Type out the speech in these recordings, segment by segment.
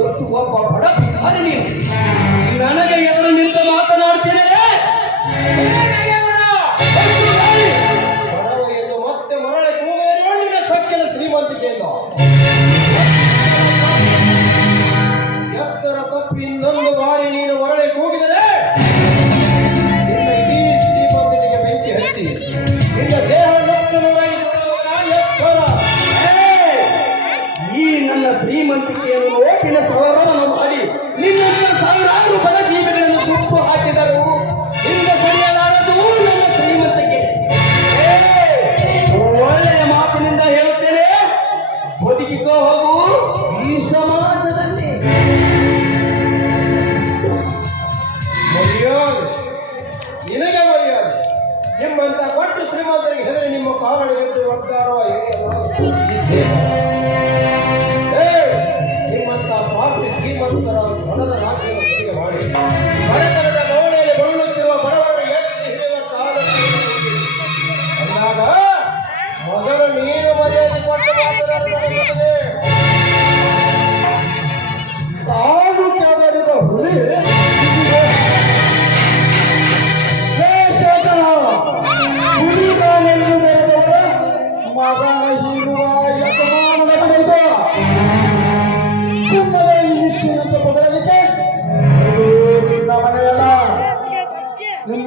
sempre o ano para ಸೇವಕ ಶ್ರೀಮಂತ ಸ್ವಾಮಿ ಶ್ರೀಮಂತರ ಹಣದ ರಾಶಿಯನ್ನು ಬಡತನದ ಮೌಳೆಯಲ್ಲಿ ಬಡವರ ಎತ್ತಿ ಹೇಳುವ ಕಾಲ ಅಂದಾಗ ಮೊದಲು ನೀನು ಮರ್ಯಾದೆ ಕೊಟ್ಟು ಮಾತನಾಡುವ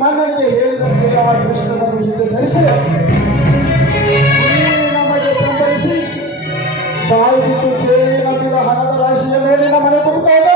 ಮನೆಗೆ ಹೇಳಿದಂತೆ ಆ ಕೃಷ್ಣನನ್ನು ಹಿಂದೆ ಸರಿಸಿ. ನಮಗೆ ಬೆಂಬಲಿಸಿ. ಬಾಯಿ ಬಿಟ್ಟು ಕೇಳಿ ನಮ್ಮಿದ ಹಣದ ರಾಶಿಯ ಮೇಲೆ ನಮ್ಮನೆ ತುಂಬಿದಾಗ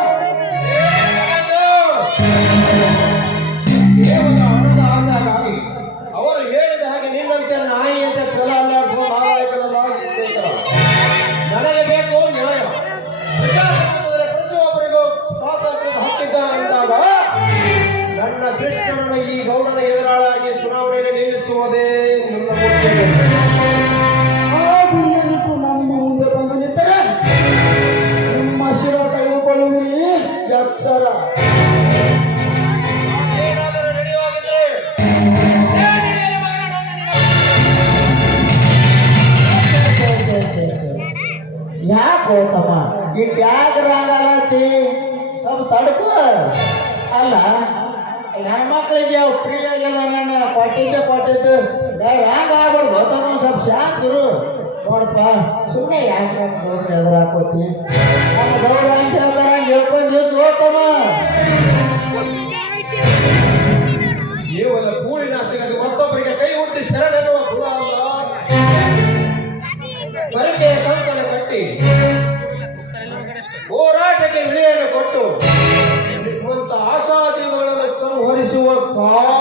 ಯಾಕೆ ಹೋತಮ್ಮ ಈ ಯಾಕೆ ರಾಂಗ್ ಸ್ವಲ್ಪ ತಡ್ಕೋ. ಅಲ್ಲ, ಹೆಣ್ಮಕ್ಳಿಗೆ ಫ್ರೀ ಆಗ್ಯದ ನಾನು ಕೊಟ್ಟಿದ್ದೆ ಕೊಟ್ಟಿದ್ದು ಹ್ಯಾಂಗ ಆಗ್ಬಾರ್ದು ಗೊತ್ತಮ್ಮ ಸ್ವಲ್ಪ ಶಾಂತರು ನೋಡಪ್ಪ ಸುಮ್ಮನೆ ಯಾಕೆ ಗೌರವ ಎದುರು ಹಾಕೋತಿ? ನಮ್ಮ ಗೌರವ ಅಂತ ಹೇಳ್ತಾರ ಹೇಳ್ಕೊಂಡು ನೀವು ಕೇವಲ ಕೂಳಿನ యేసు was Paul.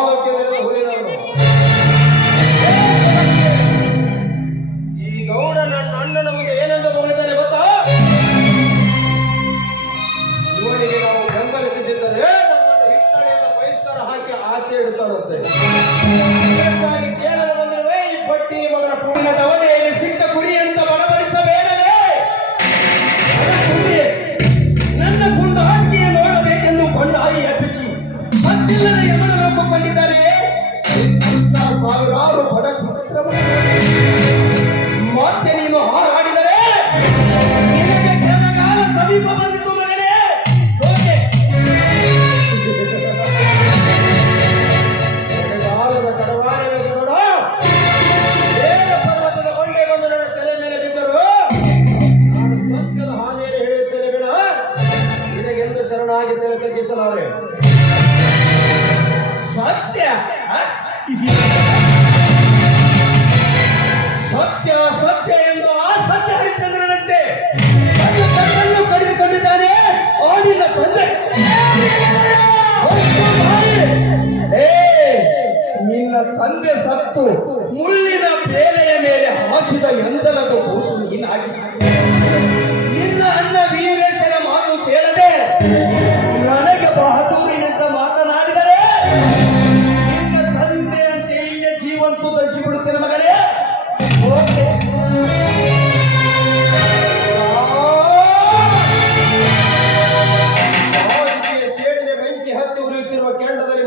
ನಿನ್ನ ತಂದೆ ಸತ್ತು ಮುಳ್ಳಿನ ಬೇಲೆಯ ಮೇಲೆ ಹಾಸಿದ ಎಂದನದು ಕೂಸು ನೀನಾಗಿ ನಿನ್ನ ಅಣ್ಣ ವೀರೇಶನ ಮಾತು ಕೇಳದೆ ನನಗೆ ಬಹದ್ದೂರಿನಿಂದ ಮಾತನಾಡಿದರೆ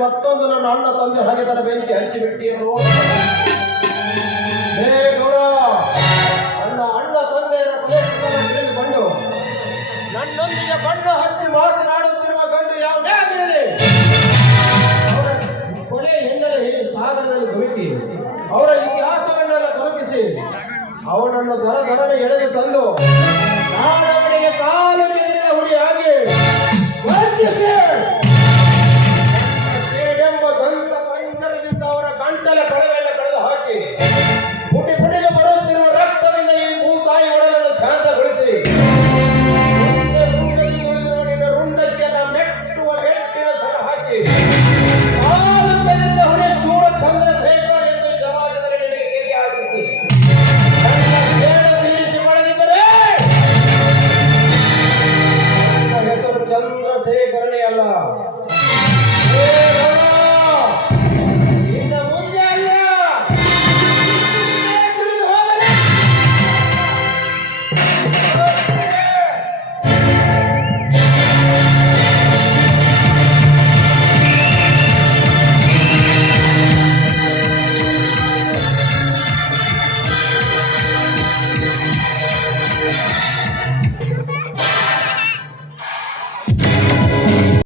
ಮತ್ತೊಂದು ನನ್ನ ಅಣ್ಣ ತಂದೆ ಹಾಗೆ ತನ್ನ ಬೆಂಕಿ ಹಚ್ಚಿಬಿಟ್ಟಿಯರು ಹೇ ಗೌಡ ಅಣ್ಣ ತಂದೆಯ ಕೊಲೆ ತಿಳಿದು ಬಂಡು ನನ್ನೊಂದಿಗೆ ಬಣ್ಣ ಹಚ್ಚಿ ಮಾತನಾಡುತ್ತಿರುವ ಗಂಡು ಯಾವುದೇ ಆಗಿರಲಿ. ಅವರ ಕೊನೆ ಹಿನ್ನೆಲೆ ಸಾಗರದಲ್ಲಿ ಧುಮುಕಿ, ಅವರ ಇತಿಹಾಸವನ್ನೆಲ್ಲ ತಲುಪಿಸಿ, ಅವನನ್ನು ದರ ಎಳೆದು ತಂದು